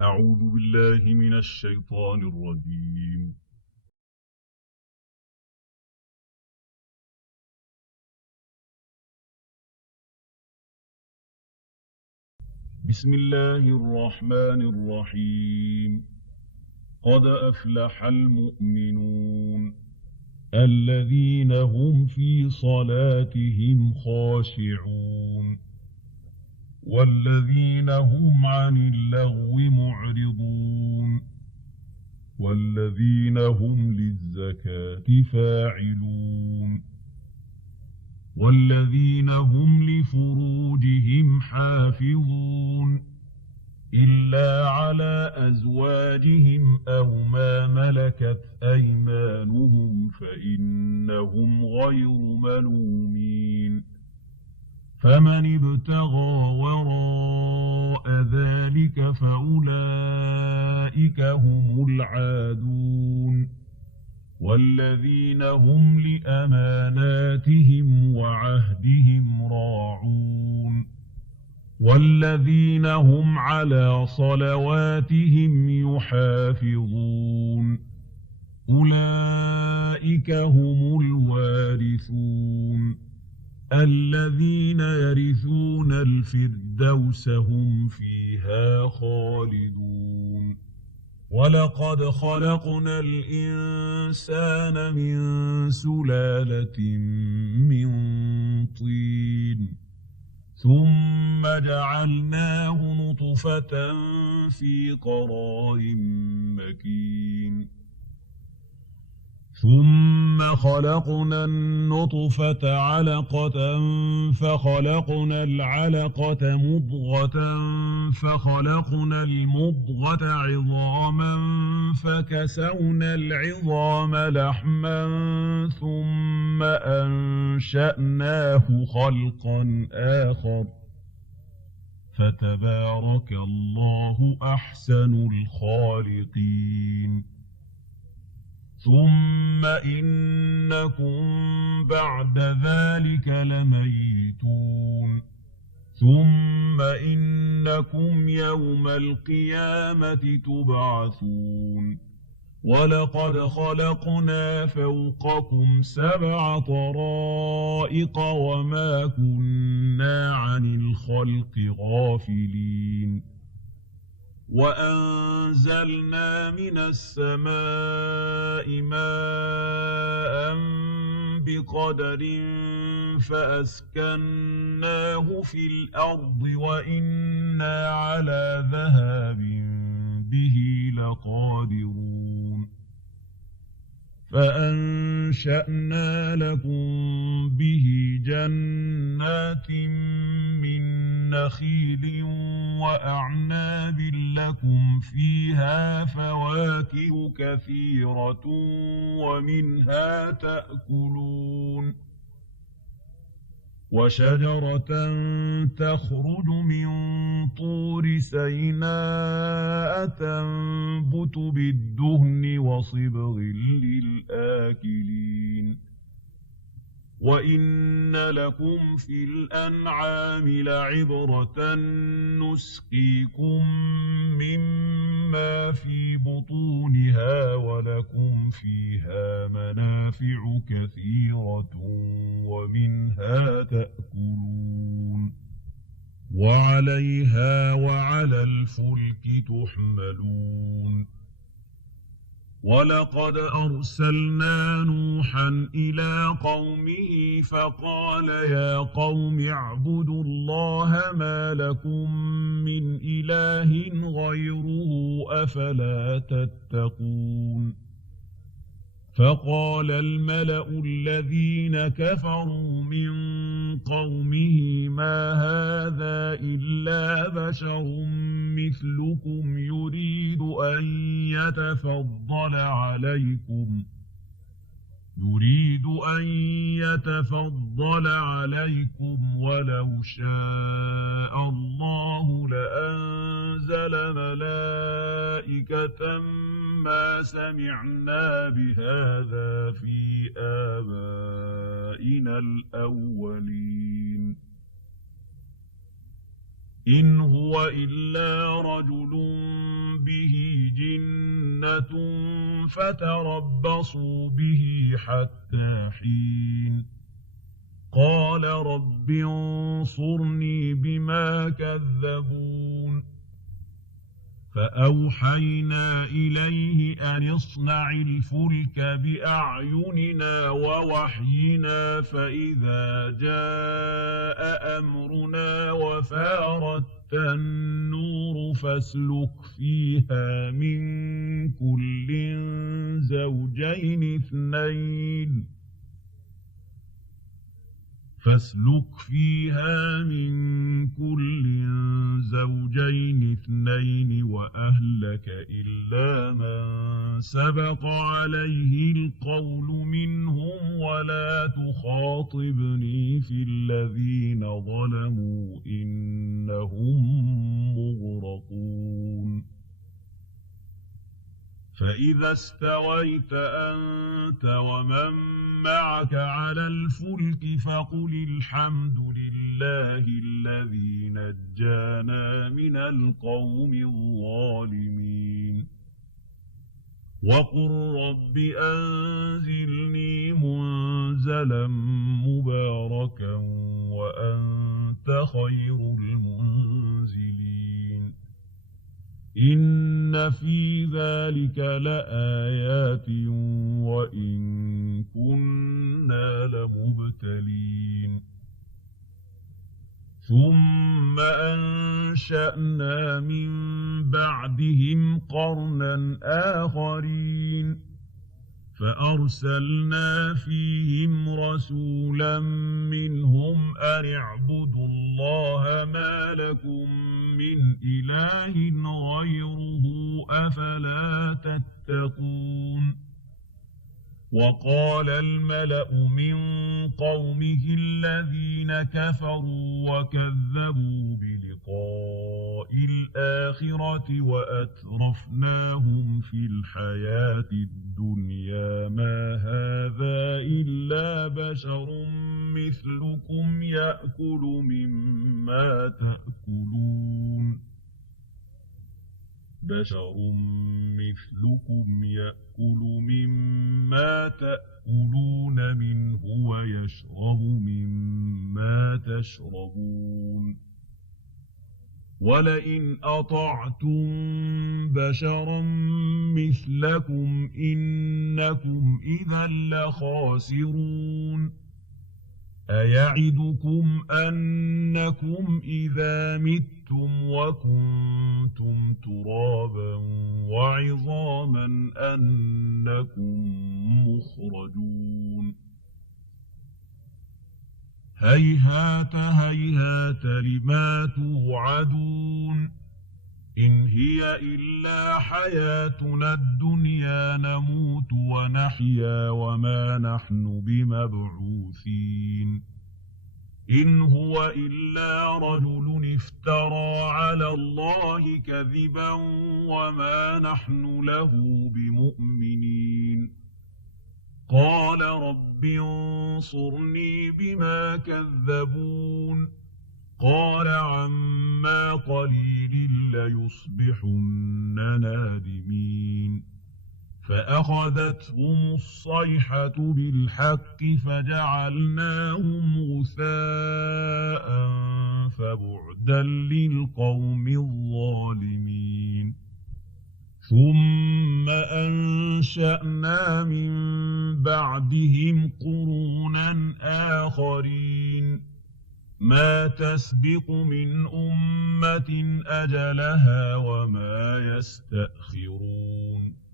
أعوذ بالله من الشيطان الرجيم. بسم الله الرحمن الرحيم. قد أفلح المؤمنون الذين هم في صلاتهم خاشعون والذين هم عن اللغو معرضون والذين هم للزكاة فاعلون والذين هم لفروجهم حافظون إلا على أزواجهم أو ما ملكت أيمانهم فإنهم غير ملومين فمن ابتغى وراء ذلك فأولئك هم العادون والذين هم لأماناتهم وعهدهم راعون والذين هم على صلواتهم يحافظون أولئك هم الوارثون الذين يرثون الفردوس هم فيها خالدون ولقد خلقنا الإنسان من سلالة من طين ثم جعلناه نطفة في قرار مكين ثم خلقنا النطفة علقة فخلقنا العلقة مضغة فخلقنا المضغة عظاما فكسونا العظام لحما ثم أنشأناه خلقا آخر فتبارك الله أحسن الخالقين ثم إنكم بعد ذلك لميتون ثم إنكم يوم القيامة تبعثون ولقد خلقنا فوقكم 7 طرائق وما كنا عن الخلق غافلين وأنزلنا من السماء ماء بقدر فأسكناه في الأرض وإنا على ذهاب به لقادرون فأنشأنا لكم به جنات من نخيل وأعناب لكم فيها فواكه كثيرة ومنها تأكلون وشجرة تخرج من طور سيناء تنبت بالدهن وصبغ للآكلين وإن لكم في الأنعام لعبرة نسقيكم مما في بطونها ولكم فيها منافع كثيرة ومنها تأكلون وعليها وعلى الفلك تحملون ولقد أرسلنا نوحا إلى قومه فقال يا قوم اعبدوا الله ما لكم من إله غيره أفلا تتقون فقال الملأ الذين كفروا من قومه ما هذا إلا بشر مثلكم يريد أن يتفضل عليكم ولو شاء الله لأنزل ملائكة ما سمعنا بهذا في آبائنا الأولين إن هو إلا رجل به جنة فتربصوا به حتى حين قال رب انصرني بما كذبون فأوحينا إليه أن اصنع الفلك بأعيننا ووحينا فإذا جاء أمرنا وفارت النور فاسلك فيها من كل زوجين اثنين وأهلك إلا من سبق عليه القول منهم ولا تخاطبني في الذين ظلموا إنهم مغرقون فإذا استويت أنت ومن معك على الفلك فقل الحمد لله الذي نجانا من القوم الظالمين وقل رب أنزلني منزلا مباركا وأنت خير المنزلين إن في ذلك لآيات وإن كنا لمبتلين ثم أنشأنا من بعدهم قرنا آخرين فأرسلنا فيهم رسولا منهم أن اعبدوا الله ما لكم من إله غيره أفلا تتقون وقال الملأ من قومه الذين كفروا وكذبوا بلقاء الآخرة وأترفناهم في الحياة الدنيا ما هذا إلا بشر مثلكم يأكل مما تأكلون بشر مثلكم يأكل مما تأكلون منه ويشرب مما تشربون ولئن أطعتم بشرا مثلكم إنكم إذا لخاسرون أيعدكم أنكم إذا متم وكنتم ترابا وعظاما أنكم مخرجون هيهات هيهات لما توعدون إن هي إلا حياتنا الدنيا نموت ونحيا وما نحن بمبعوثين إن هو إلا رجل افترى على الله كذبا وما نحن له بمؤمنين قال رب انصرني بما كذبون قال عما قليل ليصبحن نادمين فأخذتهم الصيحة بالحق فجعلناهم غثاء فبعدا للقوم الظالمين ثم أنشأنا من بعدهم قرونا آخرين ما تسبق من أمة أجلها وما يستأخرون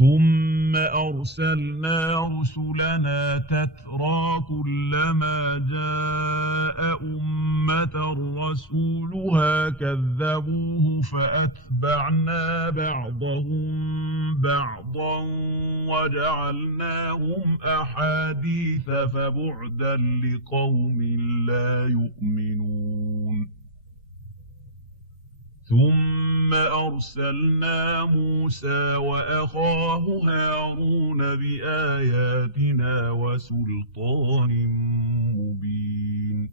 ثم أرسلنا رسلنا تترى كلما جاء أمة رسولها كذبوه فأتبعنا بعضهم بعضا وجعلناهم أحاديث فبعدا لقوم لا يؤمنون ثم أرسلنا موسى وأخاه هارون بآياتنا وسلطان مبين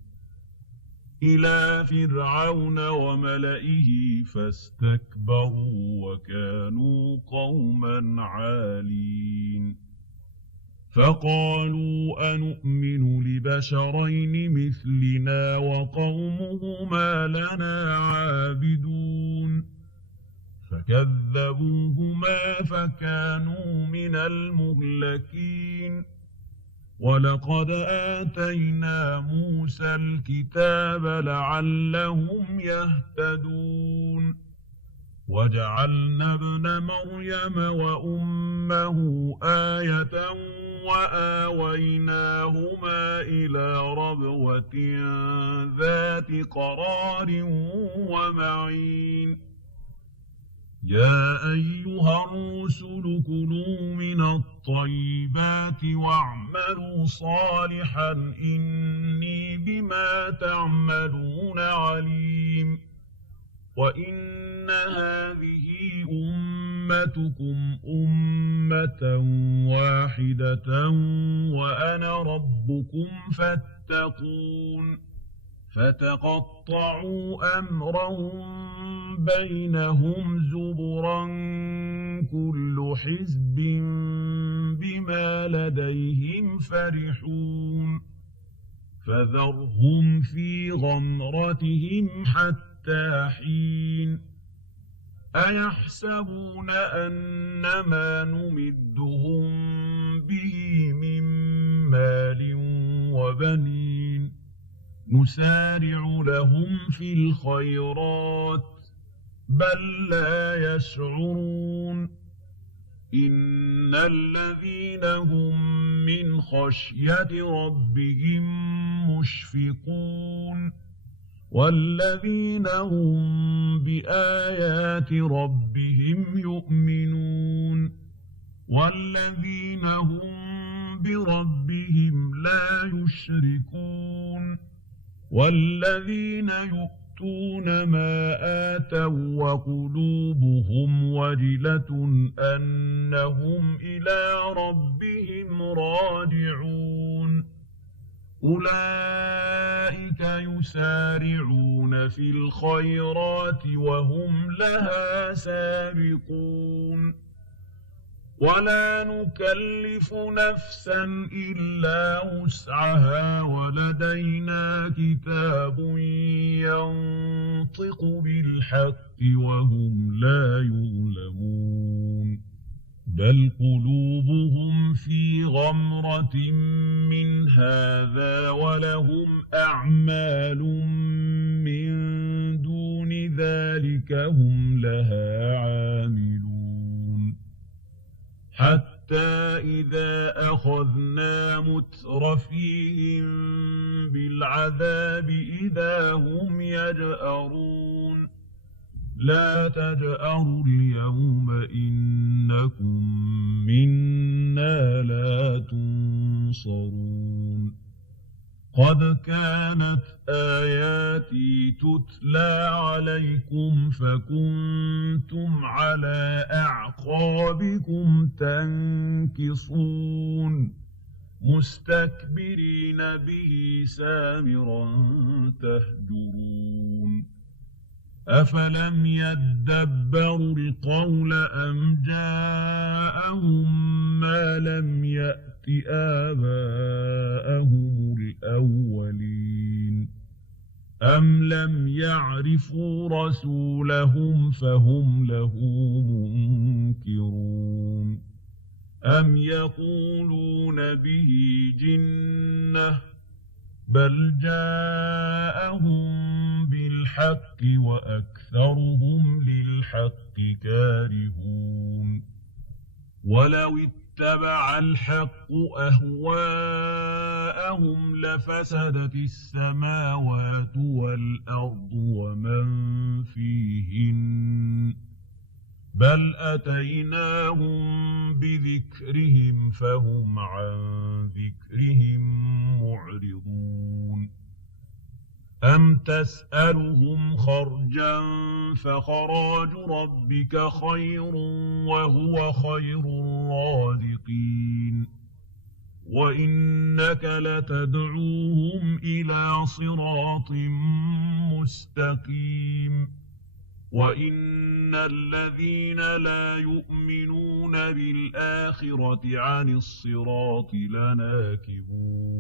إلى فرعون وملئه فاستكبروا وكانوا قوما عالين فقالوا أنؤمن لبشرين مثلنا وقومهما لنا عابدون فكذبوهما فكانوا من المهلكين ولقد آتينا موسى الكتاب لعلهم يهتدون وجعلنا ابن مريم وأمه آية وآويناهما إلى ربوة ذات قرار ومعين يا أيها الرسل كلوا من الطيبات واعملوا صالحا إني بما تعملون عليم وإن هذه أمتكم أمة واحدة وأنا ربكم فاتقون فتقطعوا أمرهم بينهم زبرا كل حزب بما لديهم فرحون فذرهم في غمرتهم حتى حين أيحسبون أنما نمدهم به من مال وبنين نسارع لهم في الخيرات بل لا يشعرون إن الذين هم من خشية ربهم مشفقون والذين هم بآيات ربهم يؤمنون والذين هم بربهم لا يشركون والذين يؤتون ما آتوا وقلوبهم وجلة أنهم إلى ربهم راجعون أولئك يسارعون في الخيرات وهم لها سابقون ولا نكلف نفسا إلا وسعها ولدينا كتاب ينطق بالحق وهم لا يظلمون بل قلوبهم في غمرة من هذا ولهم أعمال من دون ذلك هم لها عاملون حتى إذا أخذنا مترفيهم بالعذاب إذا هم يجأرون لا تجأروا اليوم إنكم منا لا تنصرون قد كانت آياتي تتلى عليكم فكنتم على أعقابكم تنكصون مستكبرين به سامرا تهجرون أفلم يدبروا القول أم جاءهم ما لم يأت آباءهم الأولين أم لم يعرفوا رسولهم فهم له منكرون أم يقولون به جنة بل جاءهم بالحق وأكثرهم للحق كارهون ولو اتبع الحق أهواءهم لفسدت السماوات والأرض ومن فيهن بل أتيناهم بذكرهم فهم عن ذكرهم معرضون أم تسألهم خرجا فخراج ربك خير وهو خير الرازقين وإنك لتدعوهم إلى صراط مستقيم وإن الذين لا يؤمنون بالآخرة عن الصراط لناكبون